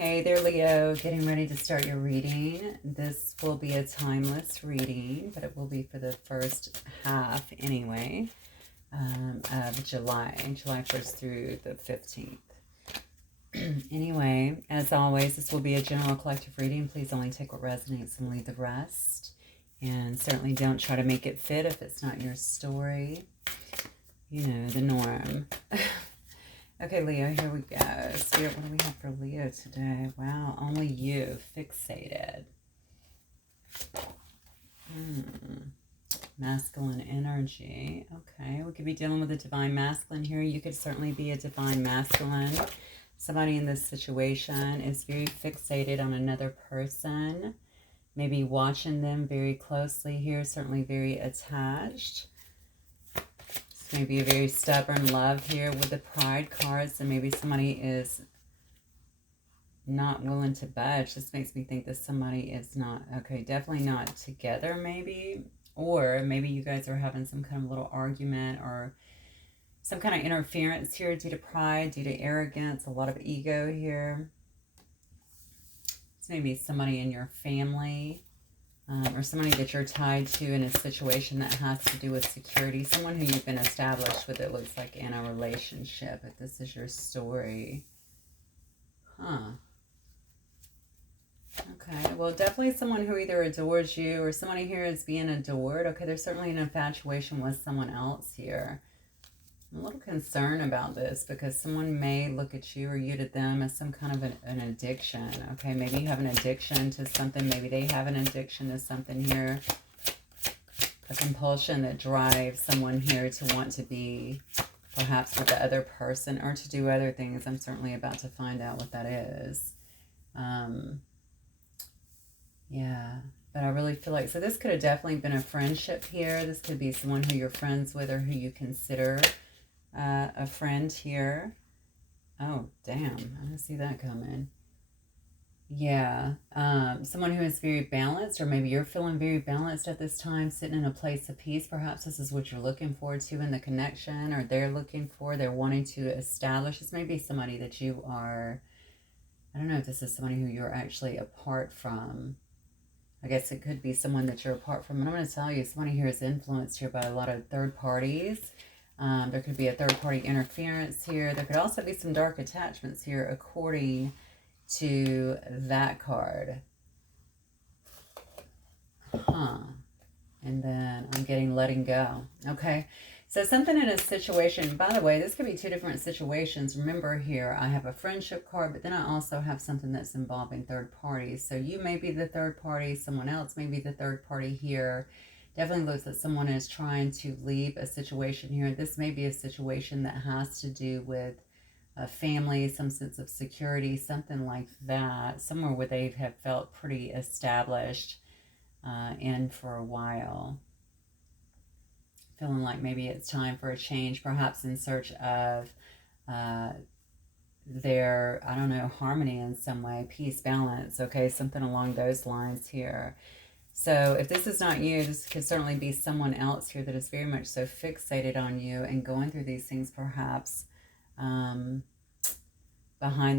Hey there, Leo. Getting ready to start your reading. This will be a timeless reading, but it will be for the first half anyway of July 1st through the 15th. Anyway, as always, this will be a general collective reading. Please only take what resonates and leave the rest. And certainly don't try to make it fit if it's not your story. You know, the norm. Okay, Leo, here we go. Spirit, what do we have for Leo today? Wow, only you, fixated. Masculine energy. Okay, we could be dealing with a divine masculine here. You could certainly be a divine masculine. Somebody in this situation is very fixated on another person. Maybe watching them very closely here, certainly very attached. Maybe a very stubborn love here with the pride cards, and maybe somebody is not willing to budge. This makes me think that somebody is not, okay, definitely not together maybe, or maybe you guys are having some kind of little argument or some kind of interference here due to pride, due to arrogance, a lot of ego here. It's maybe somebody in your family. Or somebody that you're tied to in a situation that has to do with security. Someone who you've been established with, it looks like, in a relationship, if this is your story. Huh. Okay, well, definitely someone who either adores you or somebody here is being adored. Okay, there's certainly an infatuation with someone else here. I'm a little concerned about this because someone may look at you or you to them as some kind of an addiction. Okay, maybe you have an addiction to something. Maybe they have an addiction to something here. A compulsion that drives someone here to want to be perhaps with the other person or to do other things. I'm certainly about to find out what that is. Yeah, but I really feel like, so this could have definitely been a friendship here. This could be someone who you're friends with or who you consider a friend here. Oh, damn. I didn't see that coming. Yeah. Someone who is very balanced, or maybe you're feeling very balanced at this time, sitting in a place of peace. Perhaps this is what you're looking forward to in the connection, or they're looking for. They're wanting to establish. This may be somebody that you are, I don't know if this is somebody who you're actually apart from. I guess it could be someone that you're apart from. And I'm going to tell you, somebody here is influenced here by a lot of third parties. There could be a third-party interference here. There could also be some dark attachments here, according to that card. And then I'm getting letting go. Okay. So something in a situation, by the way, this could be two different situations. Remember here, I have a friendship card, but then I also have something that's involving third parties. So you may be the third party. Someone else may be the third party here. Definitely looks like someone is trying to leave a situation here. This may be a situation that has to do with a family, some sense of security, something like that. Somewhere where they have felt pretty established in for a while. Feeling like maybe it's time for a change, perhaps in search of their, I don't know, harmony in some way, peace, balance. Okay, something along those lines here. So if this is not you, this could certainly be someone else here that is very much so fixated on you and going through these things perhaps behind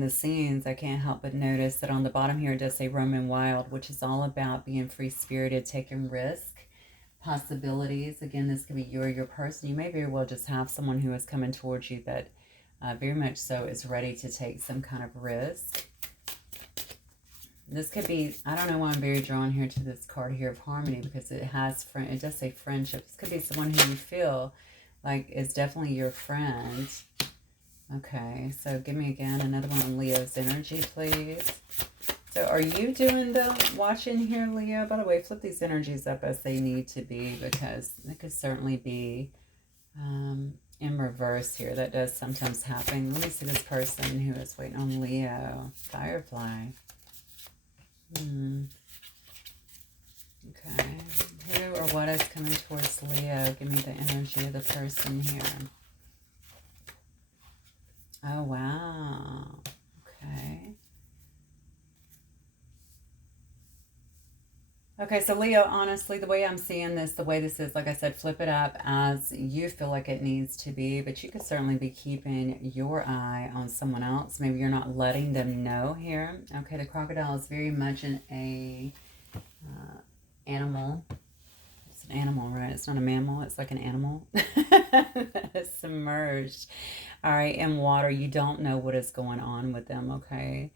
the scenes. I can't help but notice that on the bottom here it does say Roman Wild, which is all about being free-spirited, taking risk, possibilities. Again, this could be you or your person. You may very well just have someone who is coming towards you that very much so is ready to take some kind of risk. This could be, I don't know why I'm very drawn here to this card here of harmony, because it has, it does say friendship. This could be someone who you feel like is definitely your friend. Okay, so give me again another one on Leo's energy, please. So are you doing the watching here, Leo? By the way, flip these energies up as they need to be, because it could certainly be in reverse here. That does sometimes happen. Let me see this person who is waiting on Leo. Firefly. Okay. Who or what is coming towards Leo? Give me the energy of the person here. Oh, wow. Okay. Okay, so Leo, honestly, the way I'm seeing this, the way this is, like I said, flip it up as you feel like it needs to be, but you could certainly be keeping your eye on someone else. Maybe you're not letting them know here. Okay, the crocodile is very much a animal. It's an animal, right? It's not a mammal. It's like an animal that is submerged. All right, in water. You don't know what is going on with them, okay?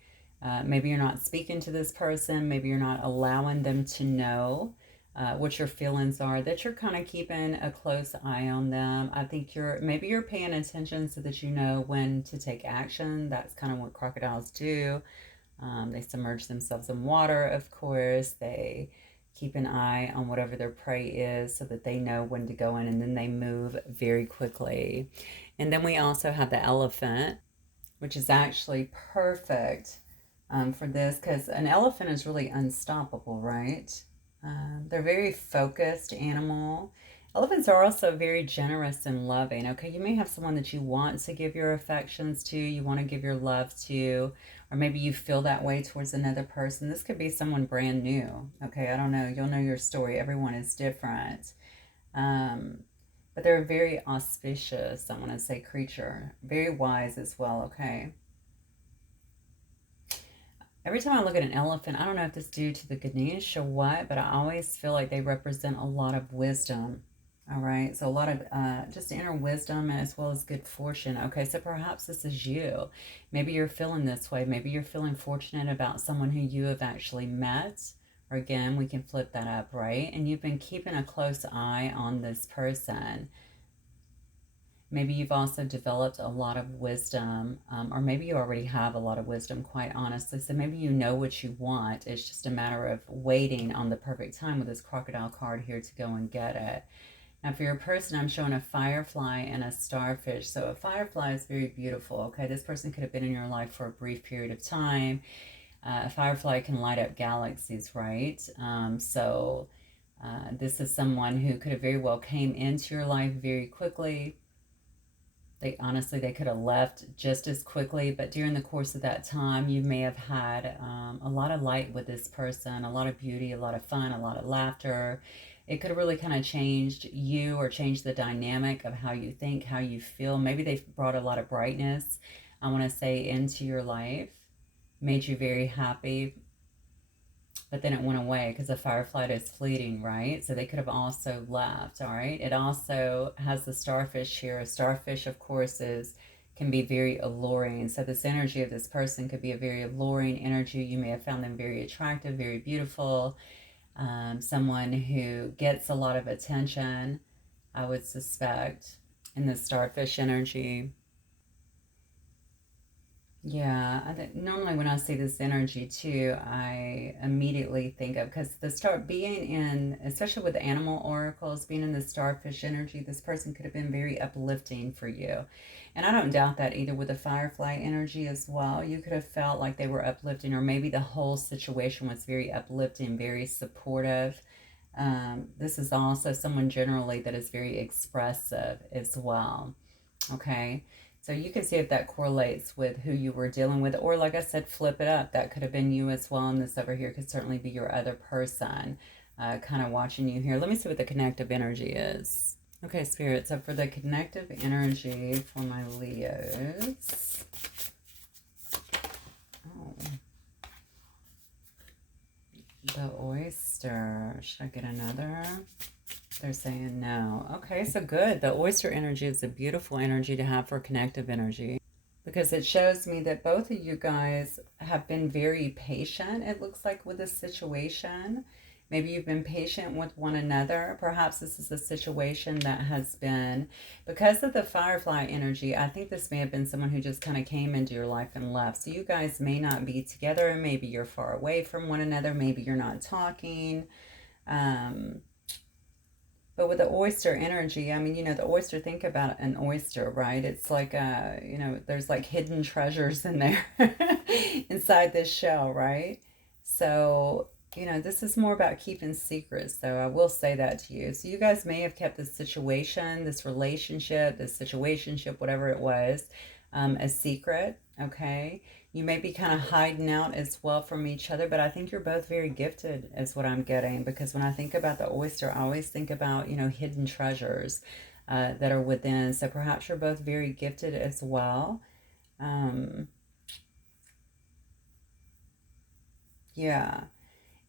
Maybe you're not speaking to this person. Maybe you're not allowing them to know what your feelings are, that you're kind of keeping a close eye on them. I think maybe you're paying attention so that you know when to take action. That's kind of what crocodiles do. They submerge themselves in water, of course. They keep an eye on whatever their prey is so that they know when to go in, and then they move very quickly. And then we also have the elephant, which is actually perfect for this because an elephant is really unstoppable, right? They're a very focused animal. Elephants are also very generous and loving. Okay, you may have someone that you want to give your affections to, you want to give your love to, or maybe you feel that way towards another person. This could be someone brand new. Okay, I don't know. You'll know your story. Everyone is different. Um, but they're a very auspicious, I want to say, creature. Very wise as well, okay? Every time I look at an elephant, I don't know if it's due to the Ganesh or what, but I always feel like they represent a lot of wisdom. All right, so a lot of just inner wisdom as well as good fortune. Okay, so perhaps this is you. Maybe you're feeling this way. Maybe you're feeling fortunate about someone who you have actually met. Or again, we can flip that up, right? And you've been keeping a close eye on this person. Maybe you've also developed a lot of wisdom, or maybe you already have a lot of wisdom, quite honestly. So maybe you know what you want. It's just a matter of waiting on the perfect time with this crocodile card here to go and get it. Now, for your person, I'm showing a firefly and a starfish. So a firefly is very beautiful. Okay, this person could have been in your life for a brief period of time. A firefly can light up galaxies, right? This is someone who could have very well came into your life very quickly. They could have left just as quickly, but during the course of that time, you may have had a lot of light with this person, a lot of beauty, a lot of fun, a lot of laughter. It could have really kind of changed you or changed the dynamic of how you think, how you feel. Maybe they've brought a lot of brightness, I want to say, into your life, made you very happy, but then it went away because the firefly is fleeting, right? So they could have also left, all right? It also has the starfish here. A starfish, of course, can be very alluring. So this energy of this person could be a very alluring energy. You may have found them very attractive, very beautiful. Someone who gets a lot of attention, I would suspect, in the starfish energy. Yeah, normally when I see this energy too, I immediately think of, because the start being in, especially with animal oracles, being in the starfish energy, this person could have been very uplifting for you. And I don't doubt that either with the firefly energy as well. You could have felt like they were uplifting, or maybe the whole situation was very uplifting, very supportive. This is also someone generally that is very expressive as well. Okay, so you can see if that correlates with who you were dealing with, or like I said, flip it up. That could have been you as well, and this over here could certainly be your other person kind of watching you here. Let me see what the connective energy is. Okay, Spirit, so for the connective energy for my Leos. Oh, the oyster. Should I get another? They're saying no. Okay, so good. The oyster energy is a beautiful energy to have for connective energy, because it shows me that both of you guys have been very patient, it looks like, with this situation. Maybe you've been patient with one another. Perhaps this is a situation that has been, because of the firefly energy, I think this may have been someone who just kind of came into your life and left. So you guys may not be together. Maybe you're far away from one another. Maybe you're not talking. But with the oyster energy, I mean, the oyster, think about an oyster, right? It's like, there's like hidden treasures in there inside this shell, right? So, this is more about keeping secrets, though. I will say that to you. So you guys may have kept this situation, this relationship, this situationship, whatever it was, a secret, okay? You may be kind of hiding out as well from each other, but I think you're both very gifted is what I'm getting, because when I think about the oyster, I always think about, you know, hidden treasures that are within. So perhaps you're both very gifted as well. Yeah.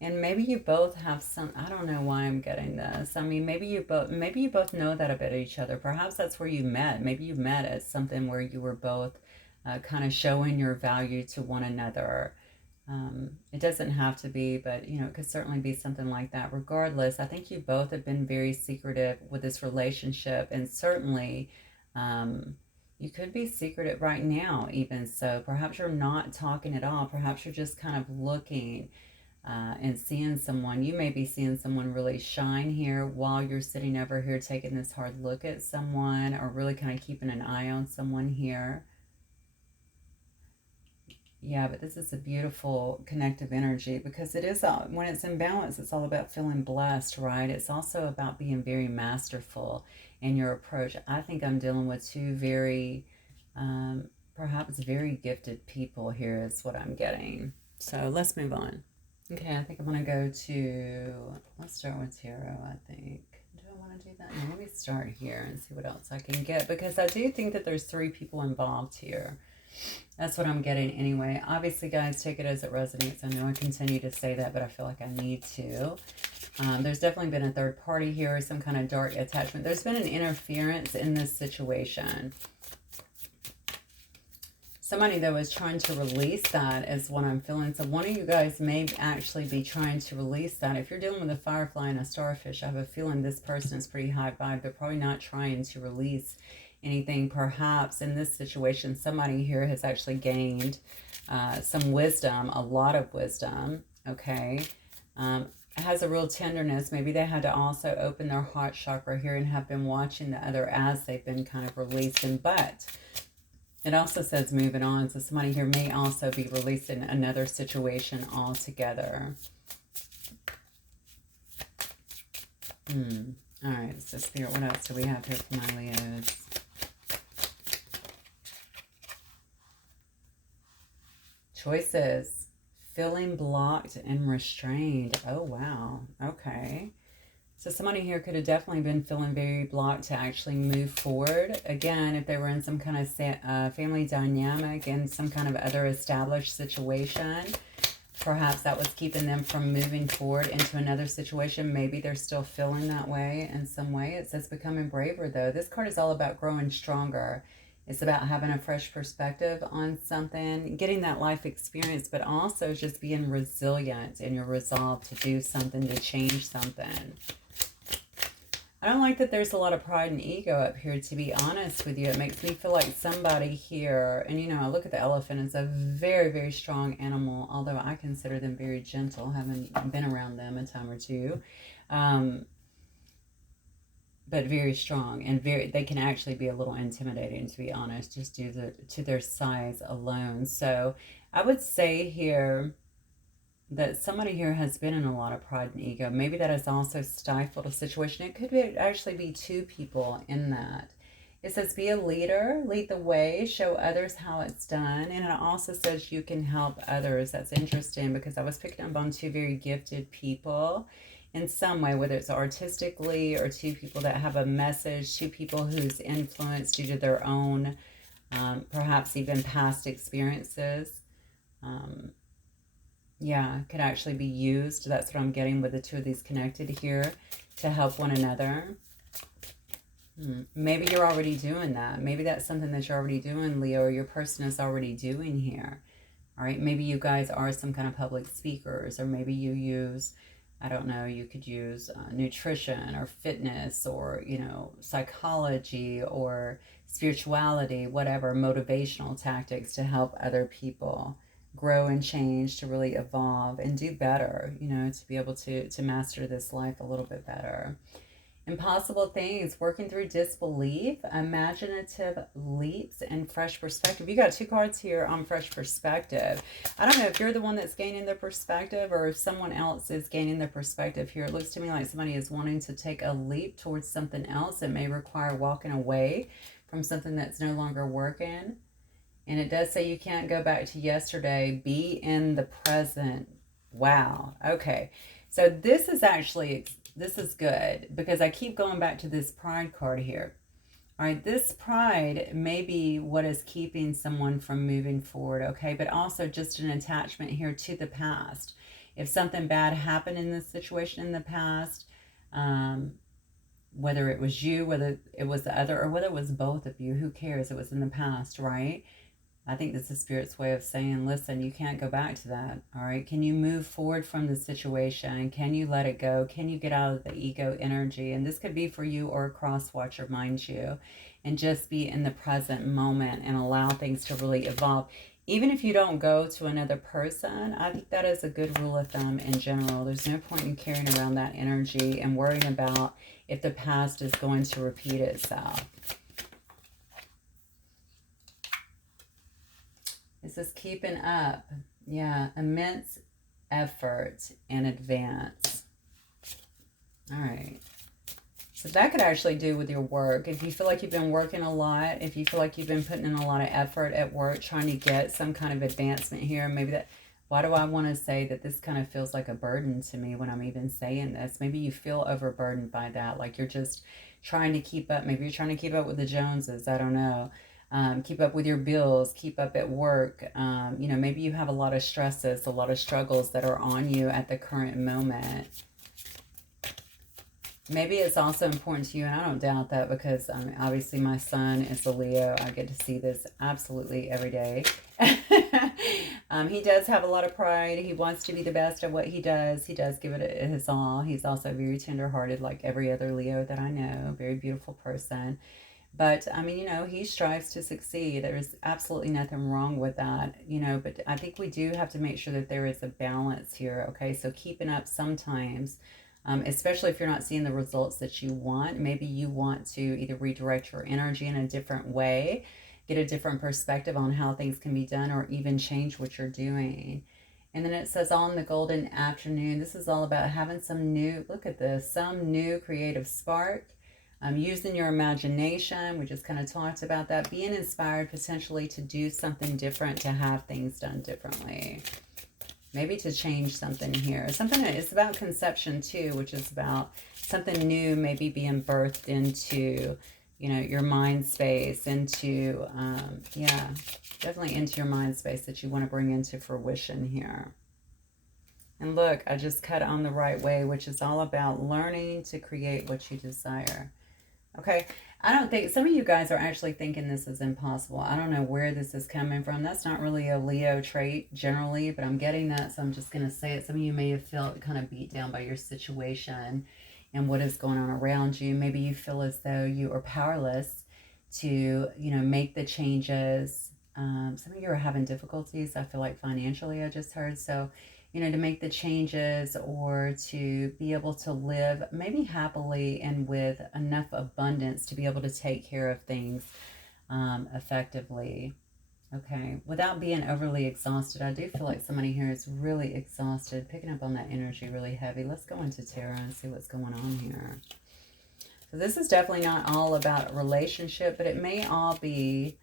And maybe you both have some, I don't know why I'm getting this. I mean, maybe you both know that about each other. Perhaps that's where you met. Maybe you met at something where you were both kind of showing your value to one another. It doesn't have to be, but you know, it could certainly be something like that. Regardless, I think you both have been very secretive with this relationship, and certainly you could be secretive right now, even so. Perhaps you're not talking at all. Perhaps you're just kind of looking and seeing someone. You may be seeing someone really shine here while you're sitting over here taking this hard look at someone, or really kind of keeping an eye on someone here. Yeah, but this is a beautiful connective energy, because it is, when it's in balance, it's all about feeling blessed, right? It's also about being very masterful in your approach. I think I'm dealing with two very, um, perhaps very gifted people here, is what I'm getting. So let's move on. Okay, I think I'm going to go to, let's start with tarot, I think. Do I want to do that? No, let me start here and see what else I can get, because I do think that there's three people involved here. That's what I'm getting anyway. Obviously, guys, take it as it resonates. I know I continue to say that, but I feel like I need to. There's definitely been a third party here, some kind of dark attachment. There's been an interference in this situation. Somebody, though, is trying to release that, is what I'm feeling. So one of you guys may actually be trying to release that. If you're dealing with a firefly and a starfish, I have a feeling this person is pretty high vibe. They're probably not trying to release anything. Perhaps in this situation, somebody here has actually gained some wisdom, a lot of wisdom, okay? It has a real tenderness. Maybe they had to also open their heart chakra here and have been watching the other as they've been kind of releasing. But it also says moving on. So somebody here may also be releasing another situation altogether. All right, so Spirit, what else do we have here for my Leos? Choices. Feeling blocked and restrained. Oh, wow. Okay. So somebody here could have definitely been feeling very blocked to actually move forward. Again, if they were in some kind of family dynamic and some kind of other established situation, perhaps that was keeping them from moving forward into another situation. Maybe they're still feeling that way in some way. It says becoming braver, though. This card is all about growing stronger. It's about having a fresh perspective on something, getting that life experience, but also just being resilient in your resolve to do something, to change something. I don't like that there's a lot of pride and ego up here, to be honest with you. It makes me feel like somebody here, and you know, I look at the elephant, it's a very, very strong animal, although I consider them very gentle, having been around them a time or two. But very strong, and they can actually be a little intimidating, to be honest, just due to their size alone. So I would say here that somebody here has been in a lot of pride and ego. Maybe that has also stifled a situation. It could actually be two people in that. It says be a leader, lead the way, show others how it's done. And it also says you can help others. That's interesting, because I was picking up on two very gifted people in some way, whether it's artistically, or two people that have a message, two people whose influence due to their own, perhaps even past experiences, yeah, could actually be used. That's what I'm getting with the two of these connected here, to help one another. Maybe you're already doing that. Maybe that's something that you're already doing, Leo, or your person is already doing here. All right, maybe you guys are some kind of public speakers, or maybe you use, I don't know, you could use nutrition or fitness, or, you know, psychology or spirituality, whatever, motivational tactics to help other people grow and change, to really evolve and do better, you know, to be able to master this life a little bit better. Impossible things, working through disbelief, imaginative leaps, and fresh perspective. You got two cards here on fresh perspective. I don't know if you're the one that's gaining the perspective, or if someone else is gaining the perspective here. It looks to me like somebody is wanting to take a leap towards something else. It may require walking away from something that's no longer working. And it does say you can't go back to yesterday. Be in the present. Wow. Okay. So this is actually, this is good because I keep going back to this pride card here. All right, this pride may be what is keeping someone from moving forward, okay? But also just an attachment here to the past. If something bad happened in this situation in the past, whether it was you, whether it was the other, or whether it was both of you, who cares? It was in the past, right? I think this is Spirit's way of saying, listen, you can't go back to that, all right? Can you move forward from the situation? Can you let it go? Can you get out of the ego energy? And this could be for you or a cross-watcher, mind you, and just be in the present moment and allow things to really evolve. Even if you don't go to another person, I think that is a good rule of thumb in general. There's no point in carrying around that energy and worrying about if the past is going to repeat itself. It says keeping up. Yeah, immense effort and advance. All right. So that could actually do with your work. If you feel like you've been working a lot, if you feel like you've been putting in a lot of effort at work, trying to get some kind of advancement here, maybe that, why do I want to say that this kind of feels like a burden to me when I'm even saying this? Maybe you feel overburdened by that, like you're just trying to keep up. Maybe you're trying to keep up with the Joneses. I don't know. Keep up with your bills, keep up at work. You know, maybe you have a lot of stresses, a lot of struggles that are on you at the current moment. Maybe it's also important to you, and I don't doubt that because obviously my son is a Leo. I get to see this absolutely every day. He does have a lot of pride. He wants to be the best at what he does. He does give it his all. He's also very tender-hearted like every other Leo that I know. Very beautiful person. But, I mean, you know, he strives to succeed. There's absolutely nothing wrong with that, you know, but I think we do have to make sure that there is a balance here, okay? So keeping up sometimes, especially if you're not seeing the results that you want, maybe you want to either redirect your energy in a different way, get a different perspective on how things can be done, or even change what you're doing. And then it says on the golden afternoon, this is all about having some new, look at this, some new creative spark. Using your imagination, we just kind of talked about that. Being inspired potentially to do something different, to have things done differently. Maybe to change something here. Something that is about conception too, which is about something new maybe being birthed into, you know, your mind space, into, yeah, definitely into your mind space that you want to bring into fruition here. And look, I just cut on the right way, which is all about learning to create what you desire. Okay, I don't think, some of you guys are actually thinking this is impossible. I don't know where this is coming from. That's not really a Leo trait generally, but I'm getting that, so I'm just going to say it. Some of you may have felt kind of beat down by your situation and what is going on around you. Maybe you feel as though you are powerless to, you know, make the changes. Some of you are having difficulties, I feel like financially, I just heard. So, you know, to make the changes or to be able to live maybe happily and with enough abundance to be able to take care of things effectively. Okay, without being overly exhausted. I do feel like somebody here is really exhausted, picking up on that energy really heavy. Let's go into tarot and see what's going on here. So this is definitely not all about a relationship, but it may all be,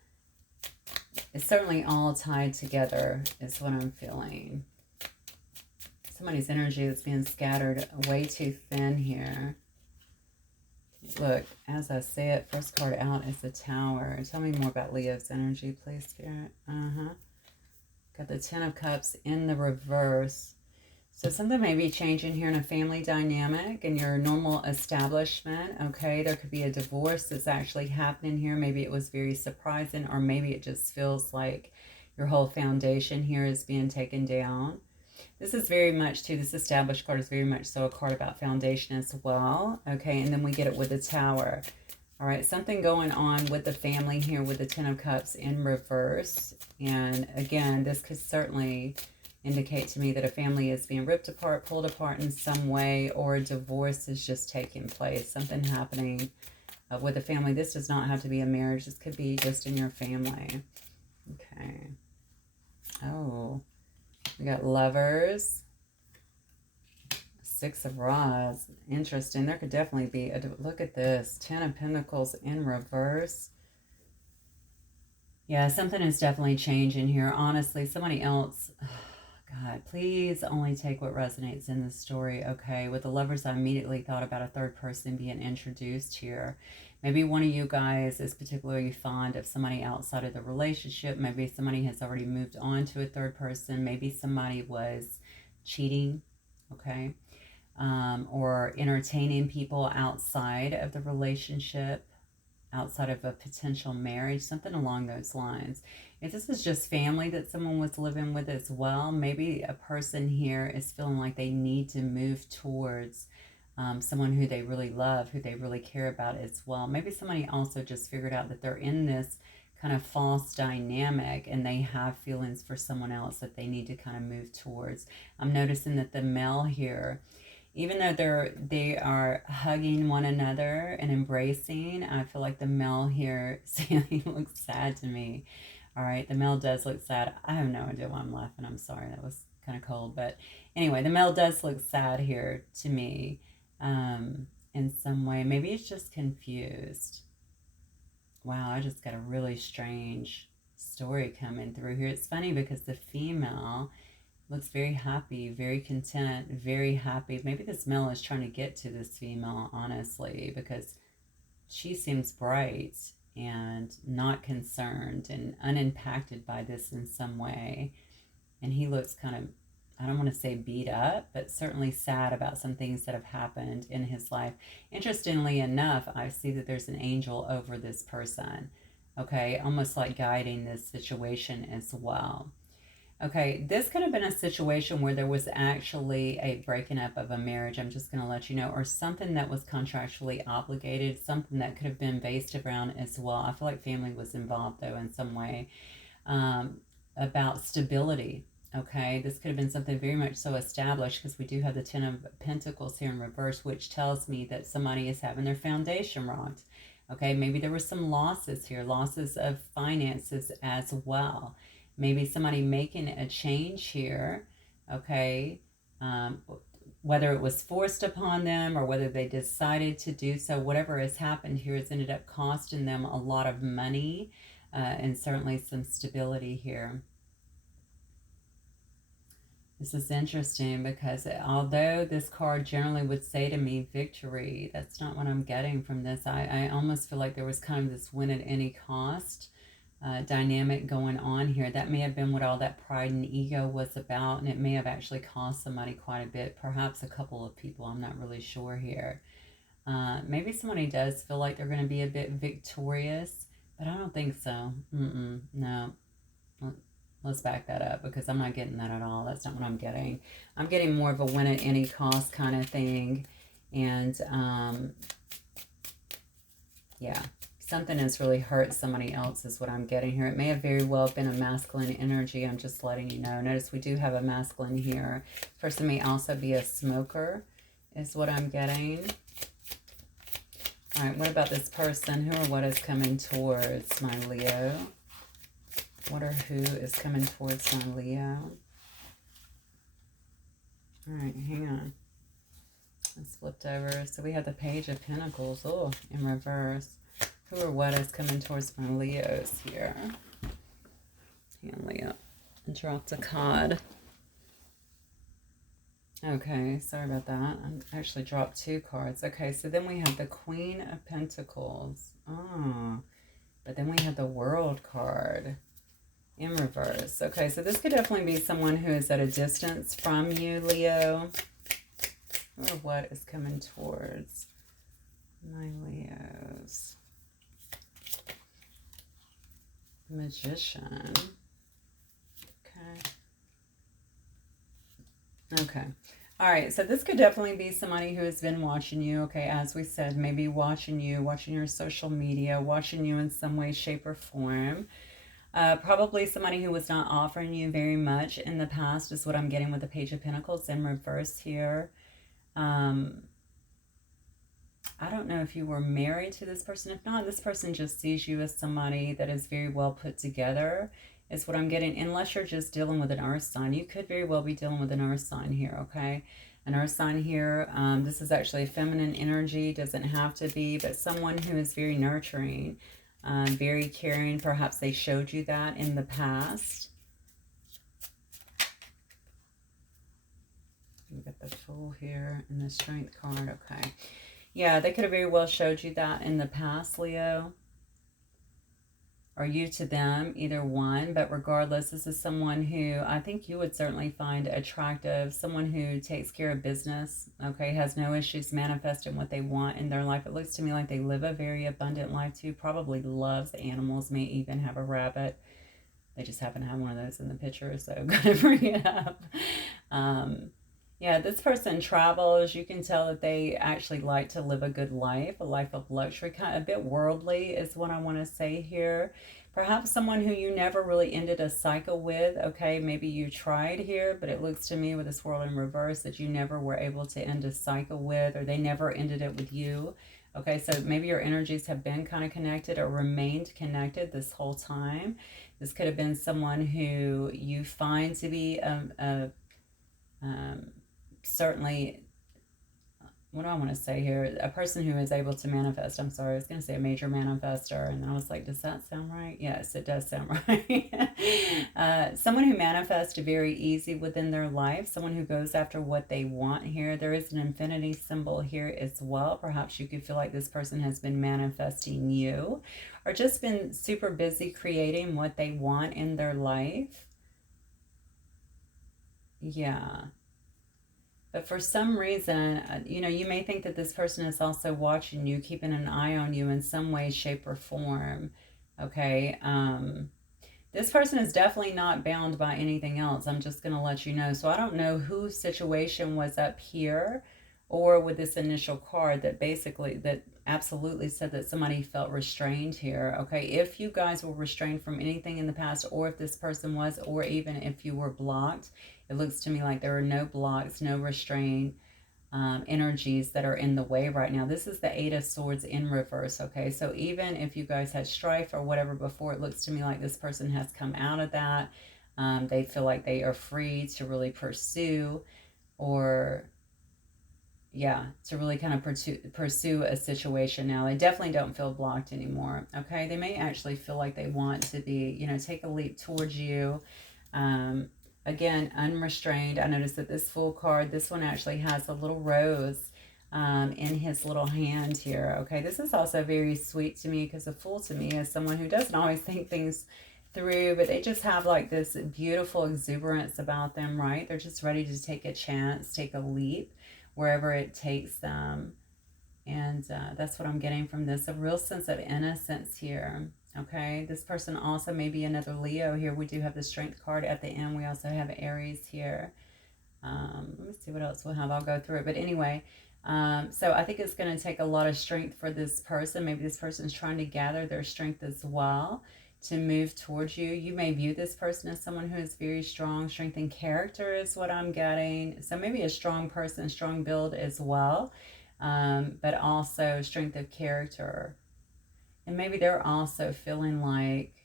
it's certainly all tied together is what I'm feeling. Somebody's energy that's being scattered way too thin here. Look, as I say it, first card out is the Tower. Tell me more about Leo's energy, please, Spirit. Got the Ten of Cups in the reverse. So something may be changing here in a family dynamic, in your normal establishment, okay? There could be a divorce that's actually happening here. Maybe it was very surprising, or maybe it just feels like your whole foundation here is being taken down. This is very much, too, this established card is very much so a card about foundation as well. Okay, and then we get it with the Tower. All right, something going on with the family here with the Ten of Cups in reverse. And again, this could certainly indicate to me that a family is being ripped apart, pulled apart in some way, or a divorce is just taking place. Something happening with a family. This does not have to be a marriage. This could be just in your family. Okay. Oh. We got Lovers, Six of Rods. Interesting. There could definitely be a, look at this, Ten of Pentacles in reverse. Yeah, something is definitely changing here. Honestly, somebody else, God, please only take what resonates in this story, okay? With the lovers, I immediately thought about a third person being introduced here. Maybe one of you guys is particularly fond of somebody outside of the relationship. Maybe somebody has already moved on to a third person. Maybe somebody was cheating, okay? Or entertaining people outside of the relationship, outside of a potential marriage, something along those lines. If this is just family that someone was living with as well, maybe a person here is feeling like they need to move towards someone who they really love, who they really care about as well. Maybe somebody also just figured out that they're in this kind of false dynamic and they have feelings for someone else that they need to kind of move towards. I'm noticing that the male here, even though they are hugging one another and embracing, I feel like the male here he looks sad to me. All right, the male does look sad. I have no idea why I'm laughing. I'm sorry, that was kind of cold. But anyway, the male does look sad here to me, in some way. Maybe it's just confused. Wow, I just got a really strange story coming through here. It's funny because the female looks very happy, very content, very happy. Maybe this male is trying to get to this female, honestly, because she seems bright and not concerned and unimpacted by this in some way. And he looks kind of, I don't want to say beat up, but certainly sad about some things that have happened in his life. Interestingly enough, I see that there's an angel over this person, okay, almost like guiding this situation as well. Okay, this could have been a situation where there was actually a breaking up of a marriage. I'm just going to let you know, or something that was contractually obligated, something that could have been based around as well. I feel like family was involved, though, in some way, about stability. Okay, this could have been something very much so established, because we do have the Ten of Pentacles here in reverse, which tells me that somebody is having their foundation rocked. Okay, maybe there were some losses here, losses of finances as well. Maybe somebody making a change here, okay, whether it was forced upon them or whether they decided to do so, whatever has happened here has ended up costing them a lot of money, and certainly some stability here. This is interesting because although this card generally would say to me victory, that's not what I'm getting from this. I almost feel like there was kind of this win at any cost dynamic going on here. That may have been what all that pride and ego was about, and it may have actually cost somebody quite a bit, perhaps a couple of people. I'm not really sure here. Maybe somebody does feel like they're going to be a bit victorious, but I don't think so. No. Let's back that up, because I'm not getting that at all. That's not what I'm getting. I'm getting more of a win at any cost kind of thing. And yeah, something has really hurt somebody else is what I'm getting here. It may have very well been a masculine energy. I'm just letting you know. Notice we do have a masculine here. Person may also be a smoker is what I'm getting. All right, what about this person? Who or what is coming towards my Leo? What or who is coming towards my Leo? All right, hang on. It's flipped over. So we have the Page of Pentacles, oh, in reverse. Who or what is coming towards my Leos here? Hang on, Leo. I dropped a card. Okay, sorry about that. I actually dropped two cards. Okay, so then we have the Queen of Pentacles. Oh, but then we have the World card in reverse. Okay, so this could definitely be someone who is at a distance from you, Leo. Or what is coming towards my Leos? Magician. Okay. All right, so this could definitely be somebody who has been watching you, okay, as we said, maybe watching you, watching your social media, watching you in some way, shape, or form. Probably somebody who was not offering you very much in the past is what I'm getting with the Page of Pentacles in reverse here. I don't know if you were married to this person. If not, this person just sees you as somebody that is very well put together, is what I'm getting. Unless you're just dealing with an earth sign. You could very well be dealing with an earth sign here, okay? An earth sign here. This is actually feminine energy. Doesn't have to be, but someone who is very nurturing. Very caring. Perhaps they showed you that in the past. We got the Fool here and the Strength card. Okay. Yeah, they could have very well showed you that in the past, Leo. Or you to them, either one. But regardless, this is someone who I think you would certainly find attractive. Someone who takes care of business, okay, has no issues manifesting what they want in their life. It looks to me like they live a very abundant life too. Probably loves animals, may even have a rabbit. They just happen to have one of those in the picture, so I'm going to bring it up. Yeah, this person travels. You can tell that they actually like to live a good life, a life of luxury, kind of a bit worldly is what I want to say here. Perhaps someone who you never really ended a cycle with. Okay, maybe you tried here, but it looks to me with this world in reverse that you never were able to end a cycle with, or they never ended it with you. Okay, so maybe your energies have been kind of connected or remained connected this whole time. This could have been someone who you find to be certainly, what do I want to say here? A person who is able to manifest. I'm sorry, I was going to say a major manifester, and then I was like, does that sound right? Yes, it does sound right. Someone who manifests very easy within their life, someone who goes after what they want here. There is an infinity symbol here as well. Perhaps you could feel like this person has been manifesting you, or just been super busy creating what they want in their life. Yeah. But for some reason, you may think that this person is also watching you, keeping an eye on you in some way, shape, or form. Okay. This person is definitely not bound by anything else. I'm just going to let you know. So I don't know whose situation was up here or with this initial card that absolutely said that somebody felt restrained here. Okay. If you guys were restrained from anything in the past, or if this person was, or even if you were blocked, it looks to me like there are no blocks, no restraint energies that are in the way right now. This is the Eight of Swords in reverse, okay? So even if you guys had strife or whatever before, it looks to me like this person has come out of that. They feel like they are free to really pursue, or yeah, to really kind of pursue a situation now. They definitely don't feel blocked anymore, okay? They may actually feel like they want to be, take a leap towards you. Again, unrestrained. I noticed that this Fool card, this one actually has a little rose in his little hand here. Okay, this is also very sweet to me, because a Fool to me is someone who doesn't always think things through, but they just have like this beautiful exuberance about them, right? They're just ready to take a chance, take a leap wherever it takes them. And that's what I'm getting from this, a real sense of innocence here. Okay, this person also may be another Leo here. We do have the Strength card at the end. We also have Aries here. Let me see what else we'll have. I'll go through it. But anyway, so I think it's going to take a lot of strength for this person. Maybe this person is trying to gather their strength as well to move towards you. You may view this person as someone who is very strong. Strength in character is what I'm getting. So maybe a strong person, strong build as well, but also strength of character. And maybe they're also feeling like,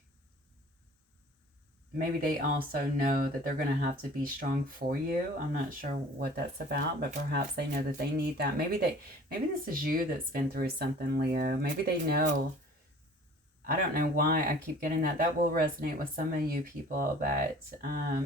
maybe they also know that they're going to have to be strong for you. I'm not sure what that's about, but perhaps they know that they need that. Maybe this is you that's been through something, Leo. Maybe they know. I don't know why I keep getting that. That will resonate with some of you people, but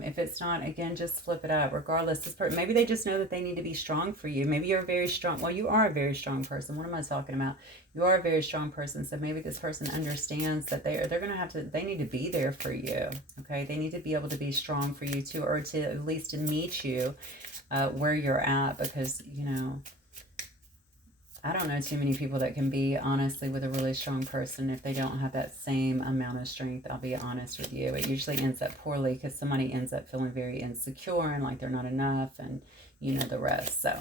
if it's not, again, just flip it up. Regardless, maybe they just know that they need to be strong for you. Maybe you're a very strong, well, you are a very strong person. What am I talking about? You are a very strong person, so maybe this person understands that they're going to have to, they need to be there for you, okay? They need to be able to be strong for you too, or to at least to meet you where you're at, because, I don't know too many people that can be, honestly, with a really strong person if they don't have that same amount of strength. I'll be honest with you. It usually ends up poorly, because somebody ends up feeling very insecure and like they're not enough, and you know the rest. So,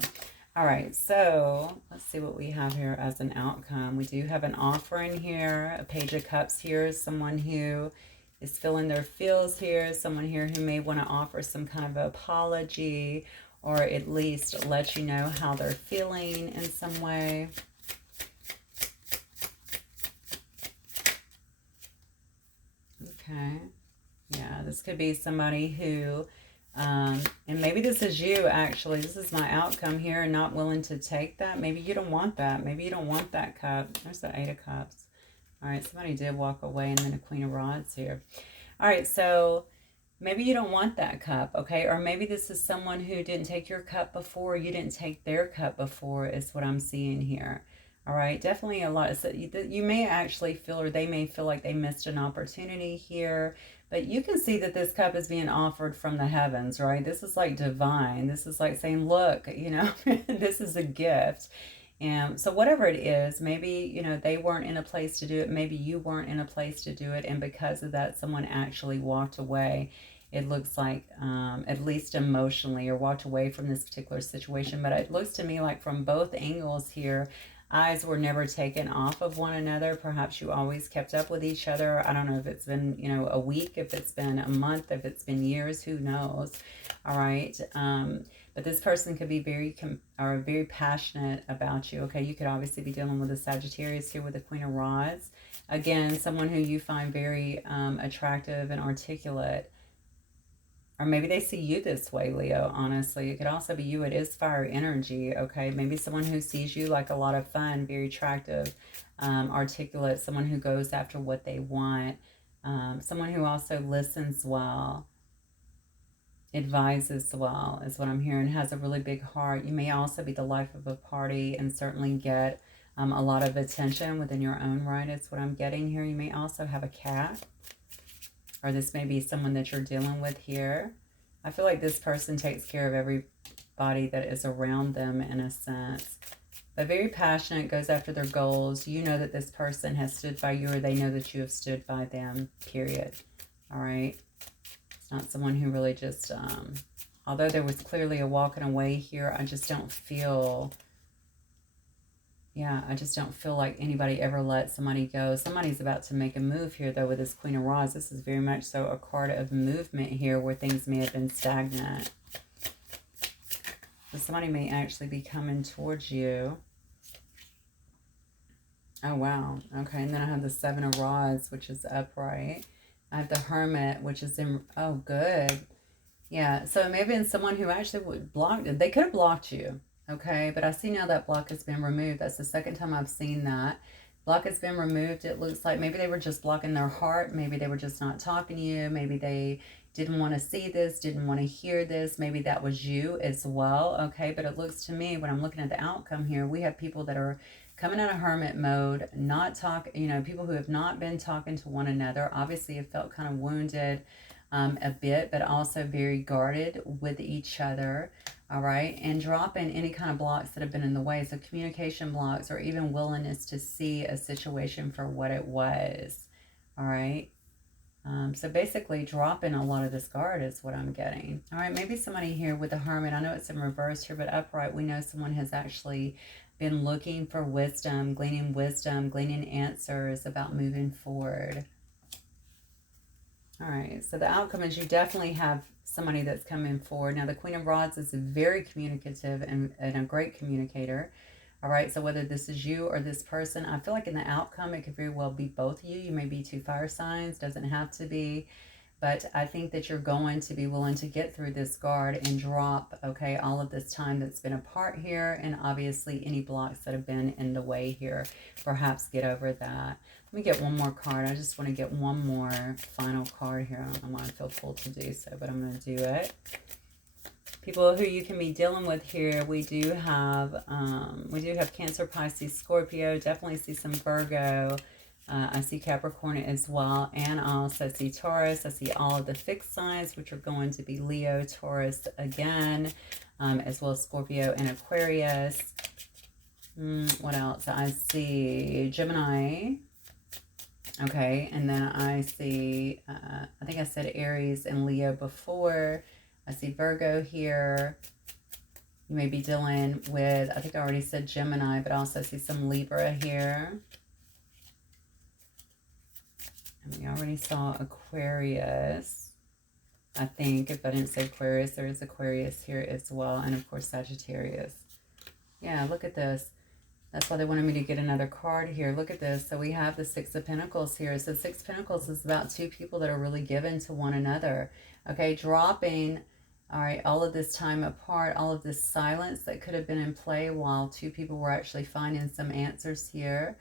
all right. So let's see what we have here as an outcome. We do have an offering here. A Page of Cups here. Someone who is feeling their feels here. Someone here who may want to offer some kind of apology, or at least let you know how they're feeling in some way. Okay. Yeah, this could be somebody who, and maybe this is you, actually. This is my outcome here, not willing to take that. Maybe you don't want that. Maybe you don't want that cup. There's the Eight of Cups. All right, somebody did walk away, and then a Queen of Rods here. All right, so maybe you don't want that cup, okay? Or maybe this is someone who didn't take your cup before, you didn't take their cup before, is what I'm seeing here. All right, definitely a lot. So you may actually feel, or they may feel like they missed an opportunity here, but you can see that this cup is being offered from the heavens, right? This is like divine. This is like saying, look, you know, this is a gift. And so whatever it is, maybe, you know, they weren't in a place to do it. Maybe you weren't in a place to do it. And because of that, someone actually walked away. It looks like, at least emotionally, or walked away from this particular situation. But it looks to me like from both angles here, eyes were never taken off of one another. Perhaps you always kept up with each other. I don't know if it's been, you know, a week, if it's been a month, if it's been years, who knows? All right. But this person could be very passionate about you. Okay, you could obviously be dealing with a Sagittarius here with the Queen of Rods. Again, someone who you find very attractive and articulate. Or maybe they see you this way, Leo, honestly. It could also be you. It is fire energy, okay? Maybe someone who sees you like a lot of fun, very attractive, articulate, someone who goes after what they want, someone who also listens well, advises well, is what I'm hearing, has a really big heart. You may also be the life of a party and certainly get a lot of attention within your own right, is what I'm getting here. You may also have a cat. Or this may be someone that you're dealing with here. I feel like this person takes care of everybody that is around them in a sense. But very passionate, goes after their goals. You know that this person has stood by you, or they know that you have stood by them, period. All right? It's not someone who really just, although there was clearly a walking away here, I just don't feel... Yeah, I just don't feel like anybody ever let somebody go. Somebody's about to make a move here, though, with this Queen of Rods. This is very much so a card of movement here, where things may have been stagnant. So somebody may actually be coming towards you. Oh, wow. Okay, and then I have the Seven of Rods, which is upright. I have the Hermit, which is in... Oh, good. Yeah, so it may have been someone who actually would block... They could have blocked you. Okay, but I see now that block has been removed. That's the second time I've seen that. Block has been removed. It looks like maybe they were just blocking their heart. Maybe they were just not talking to you. Maybe they didn't want to see this, didn't want to hear this. Maybe that was you as well. Okay, but it looks to me, when I'm looking at the outcome here, we have people that are coming out of hermit mode, not talking, you know, people who have not been talking to one another, obviously have felt kind of wounded a bit, but also very guarded with each other. All right, and drop in any kind of blocks that have been in the way. So communication blocks, or even willingness to see a situation for what it was. All right. So basically drop in a lot of this guard is what I'm getting. All right, maybe somebody here with the Hermit. I know it's in reverse here, but upright, we know someone has actually been looking for wisdom, gleaning answers about moving forward. All right, so the outcome is you definitely have somebody that's coming forward. Now, the Queen of Rods is very communicative and a great communicator. All right, so whether this is you or this person, I feel like in the outcome, it could very well be both of you. You may be two fire signs, doesn't have to be. But I think that you're going to be willing to get through this guard and drop, okay, all of this time that's been apart here, and obviously any blocks that have been in the way here. Perhaps get over that. Let me get one more card. I just want to get one more final card here. I don't know why I feel pulled to do so, but I'm going to do it. People who you can be dealing with here, we do have Cancer, Pisces, Scorpio. Definitely see some Virgo. I see Capricorn as well, and I also see Taurus. I see all of the fixed signs, which are going to be Leo, Taurus again, as well as Scorpio and Aquarius. What else? I see Gemini. Okay, and then I see, I think I said Aries and Leo before. I see Virgo here. You may be dealing with, I think I already said Gemini, but I also see some Libra here. And we already saw Aquarius. I think, if I didn't say Aquarius, there is Aquarius here as well. And of course, Sagittarius. Yeah, look at this. That's why they wanted me to get another card here. Look at this. So we have the Six of Pentacles here. So Six of Pentacles is about two people that are really given to one another. Okay, dropping, all right, all of this time apart, all of this silence that could have been in play while two people were actually finding some answers here.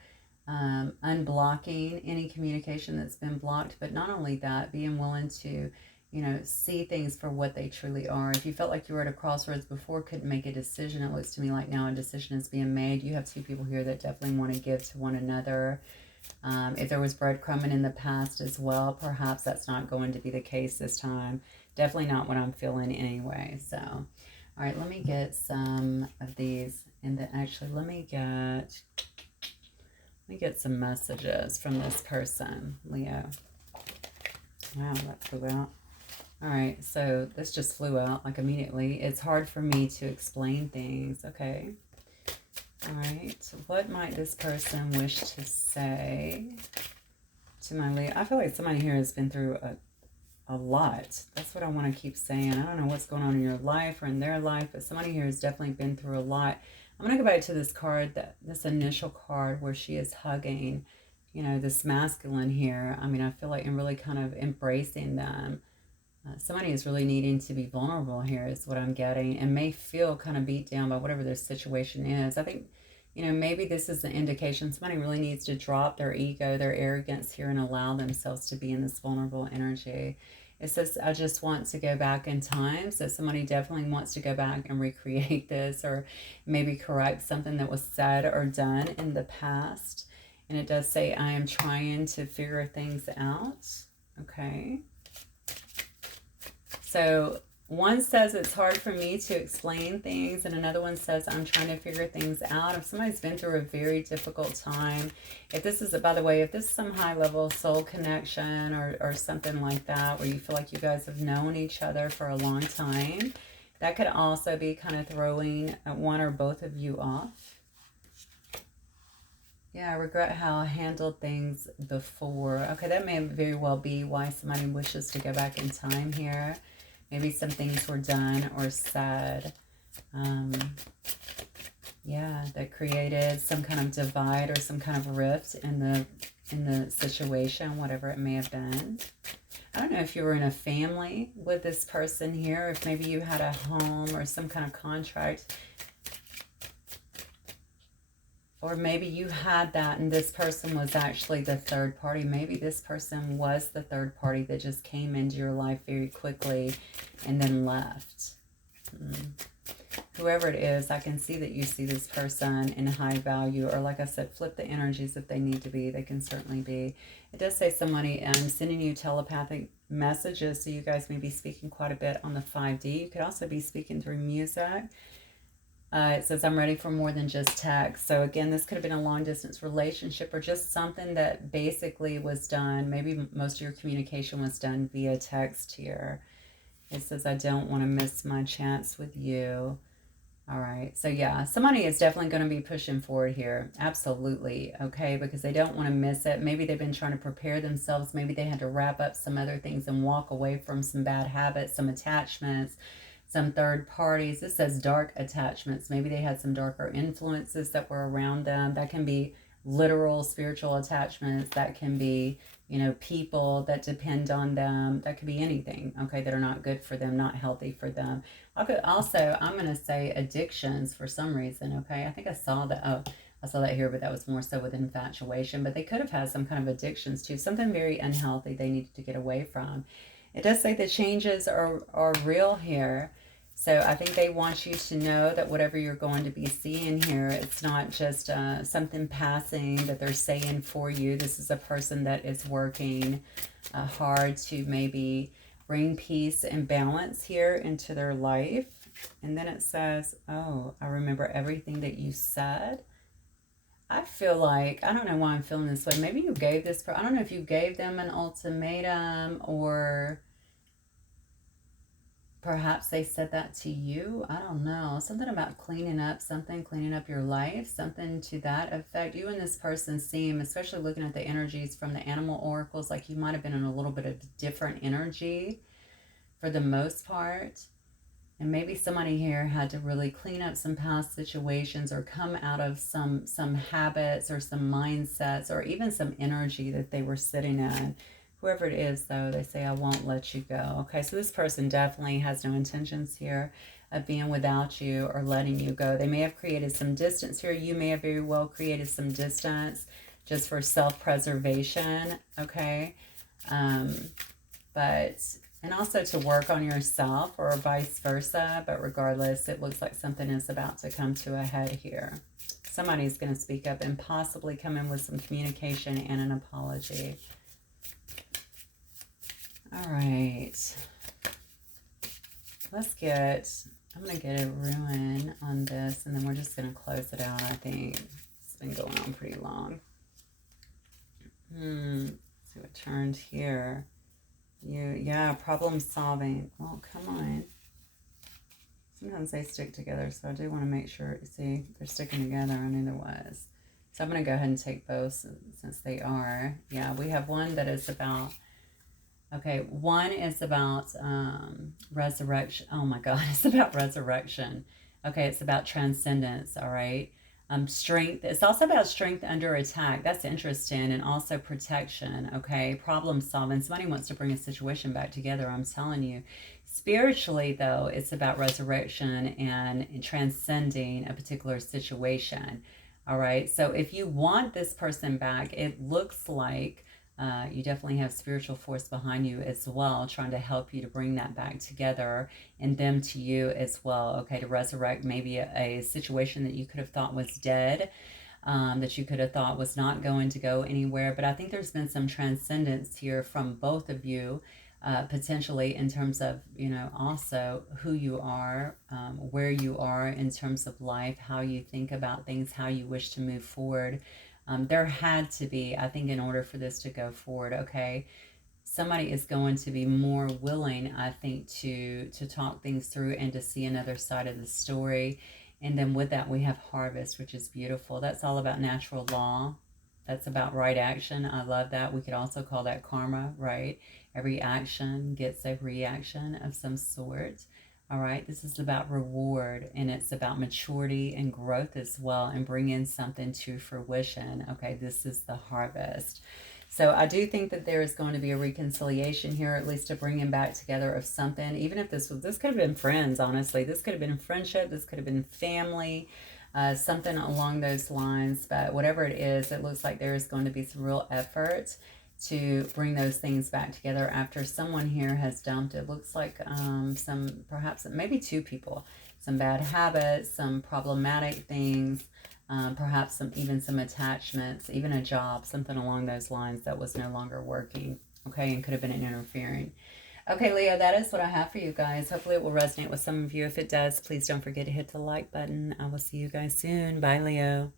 unblocking any communication that's been blocked, but not only that, being willing to, you know, see things for what they truly are. If you felt like you were at a crossroads before, couldn't make a decision, it looks to me like now a decision is being made. You have two people here that definitely want to give to one another. If there was breadcrumbing in the past as well, perhaps that's not going to be the case this time. Definitely not what I'm feeling anyway. So, all right, let me get some of these. And actually, let me get some messages from this person, Leo. Wow, that flew out. All right, so this just flew out like immediately. It's hard for me to explain things. Okay. All right, so what might this person wish to say to my Leo? I feel like somebody here has been through a lot. That's what I want to keep saying. I don't know what's going on in your life or in their life, but somebody here has definitely been through a lot. I'm going to go back to this card, this initial card where she is hugging, you know, this masculine here. I mean, I feel like I'm really kind of embracing them. Somebody is really needing to be vulnerable here is what I'm getting, and may feel kind of beat down by whatever their situation is. I think, you know, maybe this is an indication somebody really needs to drop their ego, their arrogance here, and allow themselves to be in this vulnerable energy. It says, I just want to go back in time. So somebody definitely wants to go back and recreate this, or maybe correct something that was said or done in the past. And it does say, I am trying to figure things out. Okay. So one says it's hard for me to explain things, and another one says I'm trying to figure things out. If somebody's been through a very difficult time, if this is, by the way, if this is some high-level soul connection or something like that, where you feel like you guys have known each other for a long time, that could also be kind of throwing one or both of you off. Yeah, I regret how I handled things before. Okay, that may very well be why somebody wishes to go back in time here. Maybe some things were done or said, yeah, that created some kind of divide or some kind of rift in the situation, whatever it may have been. I don't know if you were in a family with this person here, if maybe you had a home or some kind of contract, or maybe you had that and this person was actually the third party. Maybe this person was the third party that just came into your life very quickly and then left. Whoever it is, I can see that you see this person in high value, or like I said, flip the energies if they need to be. They can certainly be. It does say somebody sending you telepathic messages, so you guys may be speaking quite a bit on the 5D. You could also be speaking through music. It says, I'm ready for more than just text. So again, this could have been a long distance relationship or just something that basically was done. Maybe most of your communication was done via text here. It says, I don't want to miss my chance with you. All right. So yeah, somebody is definitely going to be pushing forward here. Absolutely. Okay. Because they don't want to miss it. Maybe they've been trying to prepare themselves. Maybe they had to wrap up some other things and walk away from some bad habits, some attachments, some third parties. This says dark attachments. Maybe they had some darker influences that were around them. That can be literal spiritual attachments. That can be, you know, people that depend on them. That could be anything, okay, that are not good for them, not healthy for them. Okay, also, I'm going to say addictions for some reason, okay? I think I saw that. Oh, I saw that here, but that was more so with infatuation. But they could have had some kind of addictions too. Something very unhealthy they needed to get away from. It does say the changes are real here. So I think they want you to know that whatever you're going to be seeing here, it's not just something passing that they're saying for you. This is a person that is working hard to maybe bring peace and balance here into their life. And then it says, oh, I remember everything that you said. I feel like, I don't know why I'm feeling this way. Maybe you gave this, I don't know if you gave them an ultimatum, or perhaps they said that to you. I don't know. Something about cleaning up something, cleaning up your life, something to that effect. You and this person seem, especially looking at the energies from the animal oracles, like you might have been in a little bit of different energy for the most part. And maybe somebody here had to really clean up some past situations or come out of some habits or some mindsets or even some energy that they were sitting in. Whoever it is, though, they say, I won't let you go. Okay, so this person definitely has no intentions here of being without you or letting you go. They may have created some distance here. You may have very well created some distance, just for self-preservation, okay? And also to work on yourself or vice versa, but regardless, it looks like something is about to come to a head here. Somebody's going to speak up and possibly come in with some communication and an apology. All right. I'm going to get a ruin on this, and then we're just going to close it out, I think. It's been going on pretty long. Let's see what turned here. Yeah, problem solving. Oh, come on. Sometimes they stick together, so I do want to make sure, see, they're sticking together. I knew there was. So I'm going to go ahead and take both since they are. Yeah, we have one that is about, okay, one is about resurrection. Oh my God, it's about resurrection. Okay, it's about transcendence, all right? Strength. It's also about strength under attack. That's interesting. And also protection, okay? Problem solving. Somebody wants to bring a situation back together, I'm telling you. Spiritually, though, it's about resurrection and transcending a particular situation, all right? So if you want this person back, it looks like you definitely have spiritual force behind you as well, trying to help you to bring that back together, and them to you as well, okay, to resurrect maybe a situation that you could have thought was dead, that you could have thought was not going to go anywhere. But I think there's been some transcendence here from both of you, potentially in terms of, you know, also who you are, where you are in terms of life, how you think about things, how you wish to move forward. There had to be, I think, in order for this to go forward, okay, somebody is going to be more willing, I think, to talk things through and to see another side of the story. And then with that, we have harvest, which is beautiful. That's all about natural law. That's about right action. I love that. We could also call that karma, right? Every action gets a reaction of some sort. All right, this is about reward, and it's about maturity and growth as well, and bringing something to fruition. Okay, this is the harvest. So I do think that there is going to be a reconciliation here, at least a bringing back together of something. Even if this could have been friends, honestly. This could have been friendship. This could have been family, something along those lines. But whatever it is, it looks like there is going to be some real effort to bring those things back together after someone here has dumped. It looks like perhaps maybe two people, some bad habits, some problematic things, perhaps even some attachments, even a job, something along those lines that was no longer working, okay, and could have been interfering. Okay, Leo, that is what I have for you guys. Hopefully it will resonate with some of you. If it does, please don't forget to hit the like button. I will see you guys soon. Bye, Leo.